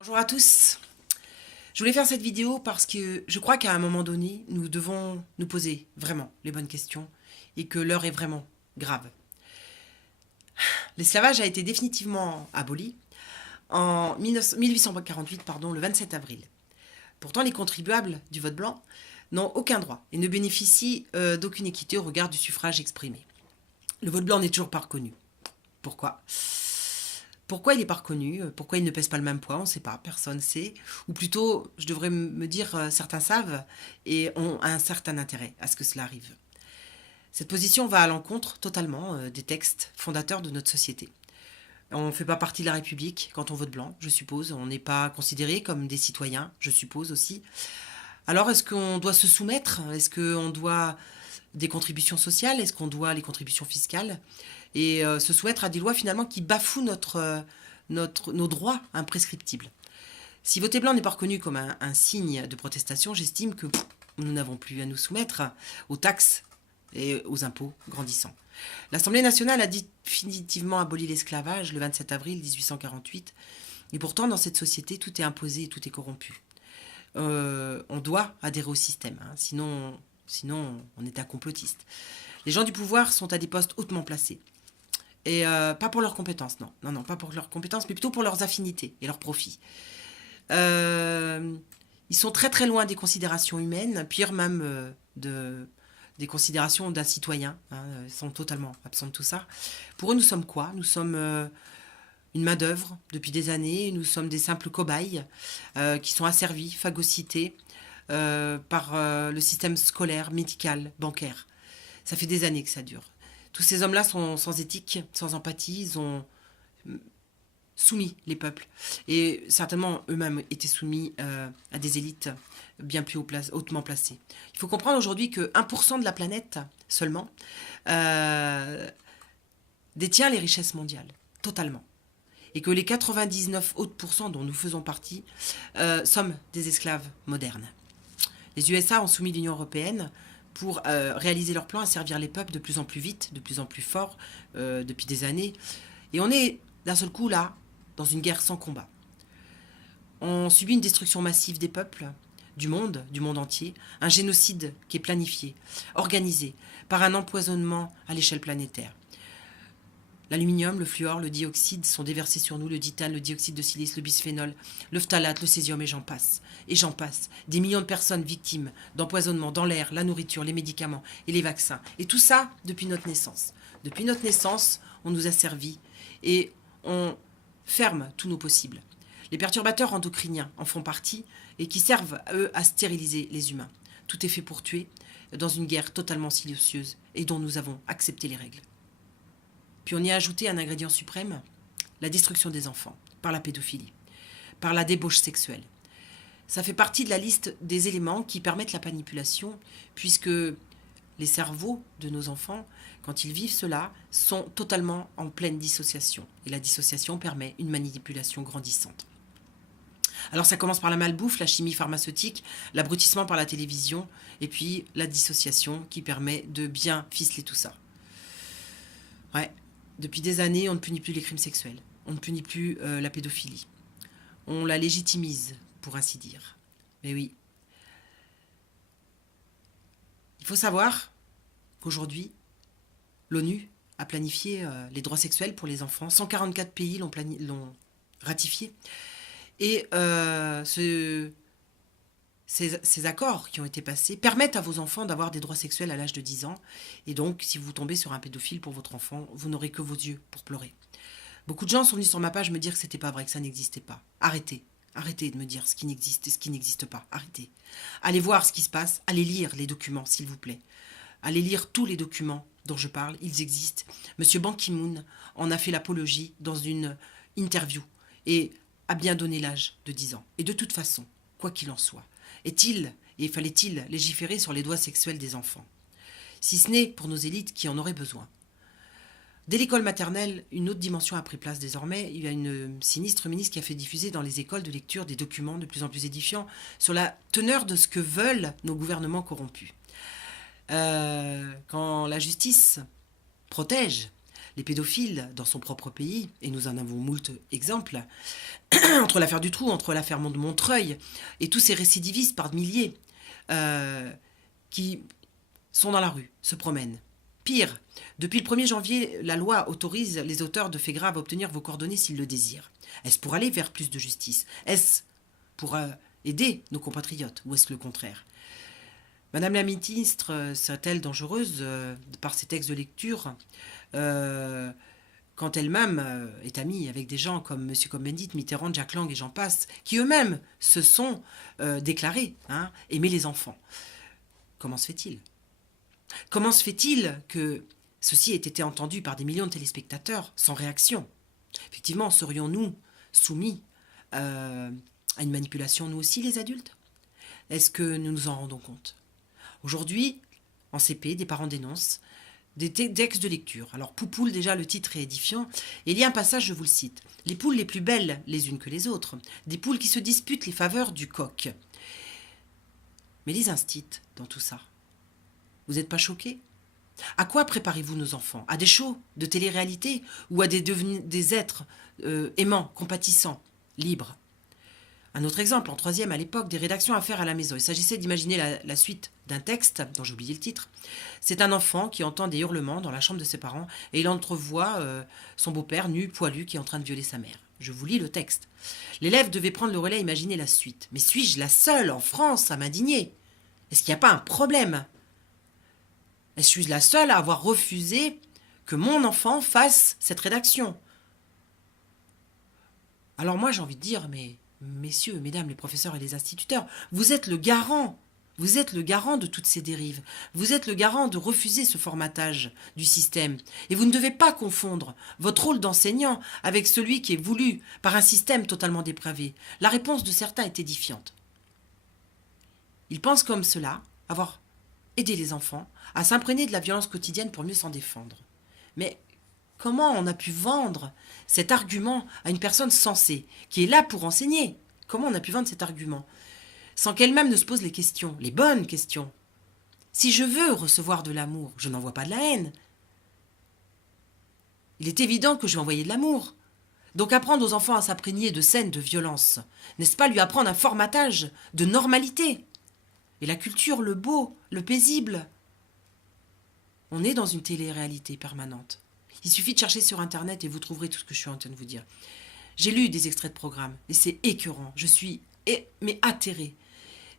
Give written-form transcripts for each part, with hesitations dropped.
Bonjour à tous. Je voulais faire cette vidéo parce que je crois qu'à un moment donné, nous devons nous poser vraiment les bonnes questions et que l'heure est vraiment grave. L'esclavage a été définitivement aboli en 1848, le 27 avril. Pourtant, les contribuables du vote blanc n'ont aucun droit et ne bénéficient d'aucune équité au regard du suffrage exprimé. Le vote blanc n'est toujours pas reconnu. Pourquoi ? Pourquoi il n'est pas reconnu? Pourquoi il ne pèse pas le même poids? On ne sait pas, personne ne sait. Ou plutôt, je devrais me dire, certains savent et ont un certain intérêt à ce que cela arrive. Cette position va à l'encontre totalement des textes fondateurs de notre société. On ne fait pas partie de la République quand on vote blanc, je suppose. On n'est pas considéré comme des citoyens, je suppose aussi. Alors, est-ce qu'on doit se soumettre? Est-ce qu'on doit des contributions sociales? Est-ce qu'on doit les contributions fiscales? Et se soumettre à des lois finalement qui bafouent nos droits imprescriptibles. Si voter blanc n'est pas reconnu comme un signe de protestation, j'estime que nous n'avons plus à nous soumettre aux taxes et aux impôts grandissants. L'Assemblée nationale a définitivement aboli l'esclavage le 27 avril 1848, et pourtant dans cette société tout est imposé et tout est corrompu. On doit adhérer au système, hein, sinon on est un complotiste. Les gens du pouvoir sont à des postes hautement placés. Et pas pour leurs compétences, non, pas pour leurs compétences, mais plutôt pour leurs affinités et leurs profits. Ils sont très très loin des considérations humaines, pire même des considérations d'un citoyen. Hein, ils sont totalement absents de tout ça. Pour eux, nous sommes quoi? Nous sommes une main-d'œuvre depuis des années. Nous sommes des simples cobayes qui sont asservis, phagocytés par le système scolaire, médical, bancaire. Ça fait des années que ça dure. Tous ces hommes-là sont sans éthique, sans empathie, ils ont soumis les peuples. Et certainement, eux-mêmes étaient soumis à des élites bien plus hautement placées. Il faut comprendre aujourd'hui que 1% de la planète seulement détient les richesses mondiales, totalement. Et que les 99 autres pourcents dont nous faisons partie sommes des esclaves modernes. Les USA ont soumis l'Union européenne pour réaliser leur plan à servir les peuples de plus en plus vite, de plus en plus fort, depuis des années. Et on est d'un seul coup là, dans une guerre sans combat. On subit une destruction massive des peuples, du monde entier, un génocide qui est planifié, organisé, par un empoisonnement à l'échelle planétaire. L'aluminium, le fluor, le dioxyde sont déversés sur nous, le titane, le dioxyde de silice, le bisphénol, le phtalate, le césium et j'en passe. Et j'en passe. Des millions de personnes victimes d'empoisonnement dans l'air, la nourriture, les médicaments et les vaccins. Et tout ça depuis notre naissance. Depuis notre naissance, on nous a servi et on ferme tous nos possibles. Les perturbateurs endocriniens en font partie et qui servent, eux, à stériliser les humains. Tout est fait pour tuer dans une guerre totalement silencieuse et dont nous avons accepté les règles. Puis on y a ajouté un ingrédient suprême, la destruction des enfants, par la pédophilie, par la débauche sexuelle. Ça fait partie de la liste des éléments qui permettent la manipulation, puisque les cerveaux de nos enfants, quand ils vivent cela, sont totalement en pleine dissociation. Et la dissociation permet une manipulation grandissante. Alors ça commence par la malbouffe, la chimie pharmaceutique, l'abrutissement par la télévision, et puis la dissociation qui permet de bien ficeler tout ça. Ouais. Depuis des années, on ne punit plus les crimes sexuels. On ne punit plus la pédophilie. On la légitimise, pour ainsi dire. Mais oui. Il faut savoir qu'aujourd'hui, l'ONU a planifié les droits sexuels pour les enfants. 144 pays l'ont ratifié. Et ces accords qui ont été passés permettent à vos enfants d'avoir des droits sexuels à l'âge de 10 ans. Et donc, si vous tombez sur un pédophile pour votre enfant, vous n'aurez que vos yeux pour pleurer. Beaucoup de gens sont venus sur ma page me dire que c'était pas vrai, que ça n'existait pas. Arrêtez. Arrêtez de me dire ce qui n'existe et ce qui n'existe pas. Arrêtez. Allez voir ce qui se passe. Allez lire les documents, s'il vous plaît. Allez lire tous les documents dont je parle. Ils existent. Monsieur Ban Ki-moon en a fait l'apologie dans une interview et a bien donné l'âge de 10 ans. Et de toute façon, quoi qu'il en soit, fallait-il légiférer sur les droits sexuels des enfants? Si ce n'est pour nos élites qui en auraient besoin. Dès l'école maternelle, une autre dimension a pris place désormais. Il y a une sinistre ministre qui a fait diffuser dans les écoles de lecture des documents de plus en plus édifiants sur la teneur de ce que veulent nos gouvernements corrompus. Quand la justice protège les pédophiles dans son propre pays, et nous en avons moult exemples, entre l'affaire du Trou, entre l'affaire de Montreuil, et tous ces récidivistes par milliers qui sont dans la rue, se promènent. Pire, depuis le 1er janvier, la loi autorise les auteurs de faits graves à obtenir vos coordonnées s'ils le désirent. Est-ce pour aller vers plus de justice? Est-ce pour aider nos compatriotes? Ou est-ce le contraire? Madame la ministre serait-elle dangereuse par ses textes de lecture quand elle-même est amie avec des gens comme M. Cohn-Bendit, Mitterrand, Jack Lang et j'en passe, qui eux-mêmes se sont déclarés aimer les enfants? Comment se fait-il? Comment se fait-il que ceci ait été entendu par des millions de téléspectateurs sans réaction? Effectivement, serions-nous soumis à une manipulation, nous aussi, les adultes? Est-ce que nous nous en rendons compte? Aujourd'hui, en CP, des parents dénoncent des textes de lecture. Alors, Poupoule, déjà, le titre est édifiant. Et il y a un passage, je vous le cite. Les poules les plus belles les unes que les autres. Des poules qui se disputent les faveurs du coq. Mais les instits dans tout ça, vous n'êtes pas choqués? À quoi préparez-vous nos enfants? À des shows de télé-réalité ou à des êtres aimants, compatissants, libres? Un autre exemple, en 3e à l'époque, des rédactions à faire à la maison. Il s'agissait d'imaginer la suite d'un texte, dont j'ai oublié le titre. C'est un enfant qui entend des hurlements dans la chambre de ses parents et il entrevoit son beau-père nu, poilu, qui est en train de violer sa mère. Je vous lis le texte. L'élève devait prendre le relais et imaginer la suite. Mais suis-je la seule en France à m'indigner? Est-ce qu'il n'y a pas un problème? Est-ce que je suis la seule à avoir refusé que mon enfant fasse cette rédaction? Alors moi j'ai envie de dire, mais messieurs, mesdames, les professeurs et les instituteurs, vous êtes le garant. Vous êtes le garant de toutes ces dérives. Vous êtes le garant de refuser ce formatage du système. Et vous ne devez pas confondre votre rôle d'enseignant avec celui qui est voulu par un système totalement dépravé. La réponse de certains est édifiante. Ils pensent comme cela avoir aidé les enfants à s'imprégner de la violence quotidienne pour mieux s'en défendre. Mais comment on a pu vendre cet argument à une personne sensée, qui est là pour enseigner? Comment on a pu vendre cet argument sans qu'elle-même ne se pose les questions, les bonnes questions? Si je veux recevoir de l'amour, je n'envoie pas de la haine. Il est évident que je vais envoyer de l'amour. Donc apprendre aux enfants à s'imprégner de scènes de violence, n'est-ce pas lui apprendre un formatage de normalité? Et la culture, le beau, le paisible. On est dans une télé-réalité permanente. Il suffit de chercher sur Internet et vous trouverez tout ce que je suis en train de vous dire. J'ai lu des extraits de programmes et c'est écœurant. Je suis atterrée.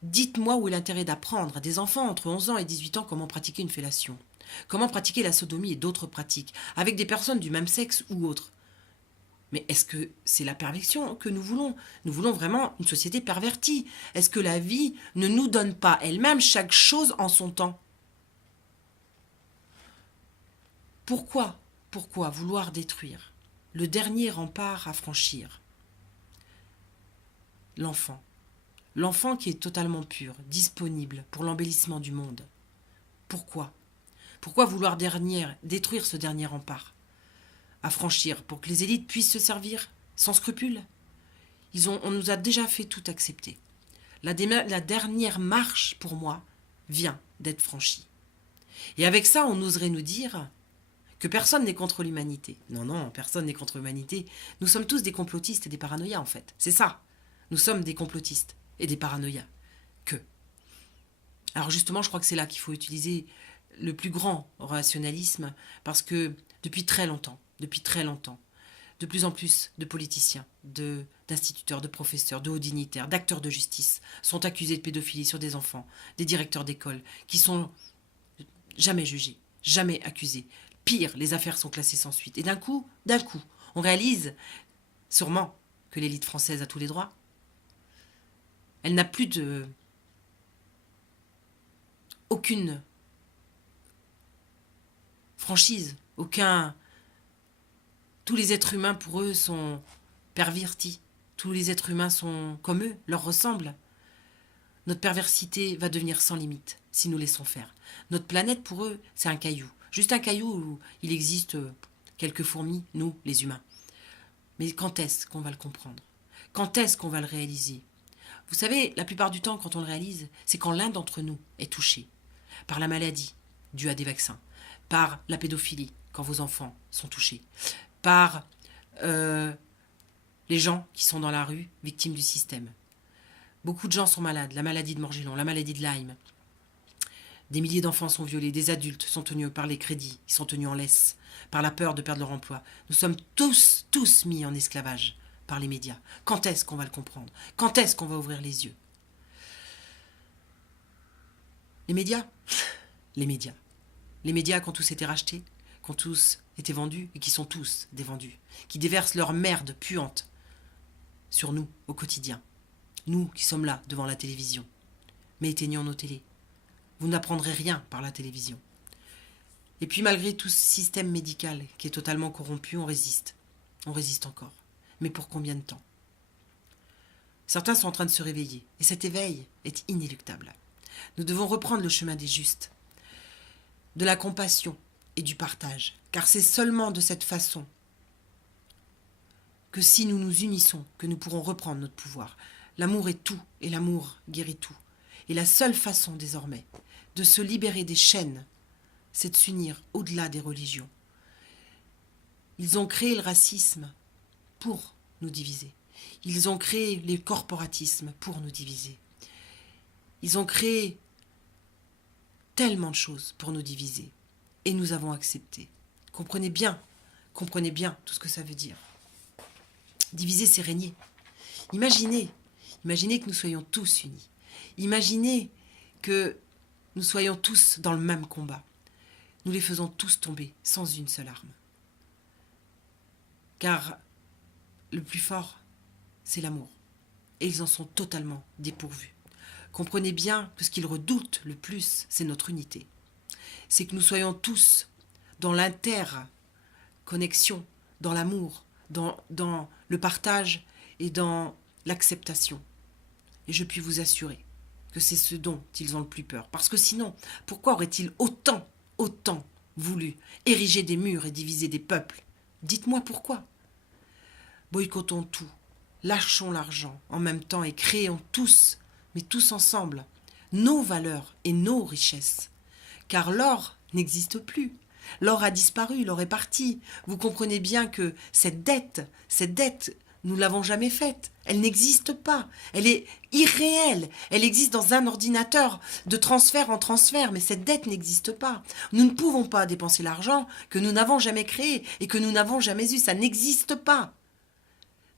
Dites-moi où est l'intérêt d'apprendre à des enfants entre 11 ans et 18 ans comment pratiquer une fellation, comment pratiquer la sodomie et d'autres pratiques, avec des personnes du même sexe ou autres. Mais est-ce que c'est la perversion que nous voulons? Nous voulons vraiment une société pervertie. Est-ce que la vie ne nous donne pas elle-même chaque chose en son temps? Pourquoi vouloir détruire le dernier rempart à franchir? L'enfant. L'enfant qui est totalement pur, disponible pour l'embellissement du monde. Pourquoi vouloir détruire ce dernier rempart à franchir pour que les élites puissent se servir sans scrupule? On nous a déjà fait tout accepter. La dernière marche, pour moi, vient d'être franchie. Et avec ça, on oserait nous dire que personne n'est contre l'humanité. Non, personne n'est contre l'humanité. Nous sommes tous des complotistes et des paranoïas, en fait. C'est ça. Nous sommes des complotistes et des paranoïas. Alors justement, je crois que c'est là qu'il faut utiliser le plus grand rationalisme, parce que depuis très longtemps, de plus en plus de politiciens, d'instituteurs, de professeurs, de hauts dignitaires, d'acteurs de justice sont accusés de pédophilie sur des enfants, des directeurs d'école, qui sont jamais jugés, jamais accusés. Pire, les affaires sont classées sans suite. Et d'un coup, on réalise sûrement que l'élite française a tous les droits. Elle n'a plus aucune franchise, tous les êtres humains pour eux sont pervertis. Tous les êtres humains sont comme eux, leur ressemblent. Notre perversité va devenir sans limite si nous laissons faire. Notre planète pour eux, c'est un caillou. Juste un caillou où il existe quelques fourmis, nous, les humains. Mais quand est-ce qu'on va le comprendre? Quand est-ce qu'on va le réaliser? Vous savez, la plupart du temps, quand on le réalise, c'est quand l'un d'entre nous est touché par la maladie due à des vaccins, par la pédophilie, quand vos enfants sont touchés, par les gens qui sont dans la rue, victimes du système. Beaucoup de gens sont malades, la maladie de Morgellon, la maladie de Lyme. Des milliers d'enfants sont violés, des adultes sont tenus par les crédits, ils sont tenus en laisse, par la peur de perdre leur emploi. Nous sommes tous mis en esclavage par les médias. Quand est-ce qu'on va le comprendre? Quand est-ce qu'on va ouvrir les yeux? Les médias? Les médias. Les médias qui ont tous été rachetés, qui ont tous été vendus et qui sont tous des vendus, qui déversent leur merde puante sur nous au quotidien. Nous qui sommes là devant la télévision. Mais éteignons nos télés. Vous n'apprendrez rien par la télévision. Et puis malgré tout ce système médical qui est totalement corrompu, on résiste. On résiste encore. Mais pour combien de temps? Certains sont en train de se réveiller. Et cet éveil est inéluctable. Nous devons reprendre le chemin des justes, de la compassion et du partage. Car c'est seulement de cette façon que si nous nous unissons, que nous pourrons reprendre notre pouvoir. L'amour est tout et l'amour guérit tout. Et la seule façon désormais de se libérer des chaînes, c'est de s'unir au-delà des religions. Ils ont créé le racisme pour nous diviser. Ils ont créé les corporatismes pour nous diviser. Ils ont créé tellement de choses pour nous diviser. Et nous avons accepté. Comprenez bien tout ce que ça veut dire. Diviser, c'est régner. Imaginez que nous soyons tous unis. Imaginez que nous soyons tous dans le même combat. Nous les faisons tous tomber sans une seule arme. Car le plus fort, c'est l'amour. Et ils en sont totalement dépourvus. Comprenez bien que ce qu'ils redoutent le plus, c'est notre unité. C'est que nous soyons tous dans l'interconnexion, dans l'amour, dans le partage et dans l'acceptation. Et je puis vous assurer que c'est ce dont ils ont le plus peur. Parce que sinon, pourquoi auraient-ils autant voulu ériger des murs et diviser des peuples? Dites-moi pourquoi. Boycottons tout, lâchons l'argent en même temps et créons tous, mais tous ensemble, nos valeurs et nos richesses. Car l'or n'existe plus. L'or a disparu, l'or est parti. Vous comprenez bien que cette dette, nous l'avons jamais faite. Elle n'existe pas. Elle est irréelle. Elle existe dans un ordinateur de transfert en transfert, mais cette dette n'existe pas. Nous ne pouvons pas dépenser l'argent que nous n'avons jamais créé et que nous n'avons jamais eu. Ça n'existe pas.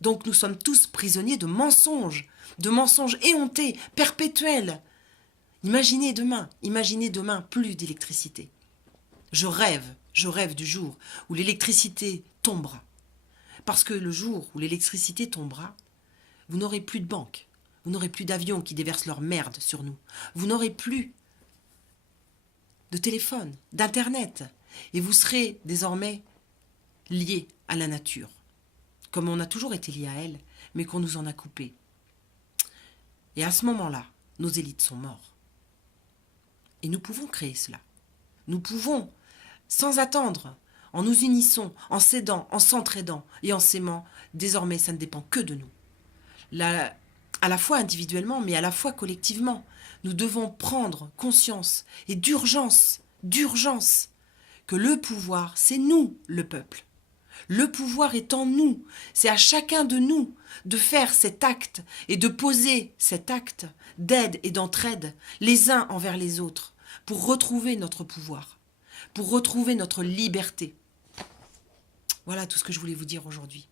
Donc nous sommes tous prisonniers de mensonges éhontés, perpétuels. Imaginez demain plus d'électricité. Je rêve du jour où l'électricité tombera. Parce que le jour où l'électricité tombera, vous n'aurez plus de banques, vous n'aurez plus d'avions qui déversent leur merde sur nous, vous n'aurez plus de téléphone, d'internet, et vous serez désormais liés à la nature, comme on a toujours été liés à elle, mais qu'on nous en a coupé. Et à ce moment-là, nos élites sont mortes. Et nous pouvons créer cela. Nous pouvons, sans attendre, en nous unissant, en s'aidant, en s'entraidant et en s'aimant, désormais ça ne dépend que de nous. À la fois individuellement, mais à la fois collectivement, nous devons prendre conscience et d'urgence, que le pouvoir, c'est nous, le peuple. Le pouvoir est en nous. C'est à chacun de nous de faire cet acte et de poser cet acte d'aide et d'entraide les uns envers les autres pour retrouver notre pouvoir, pour retrouver notre liberté. Voilà tout ce que je voulais vous dire aujourd'hui.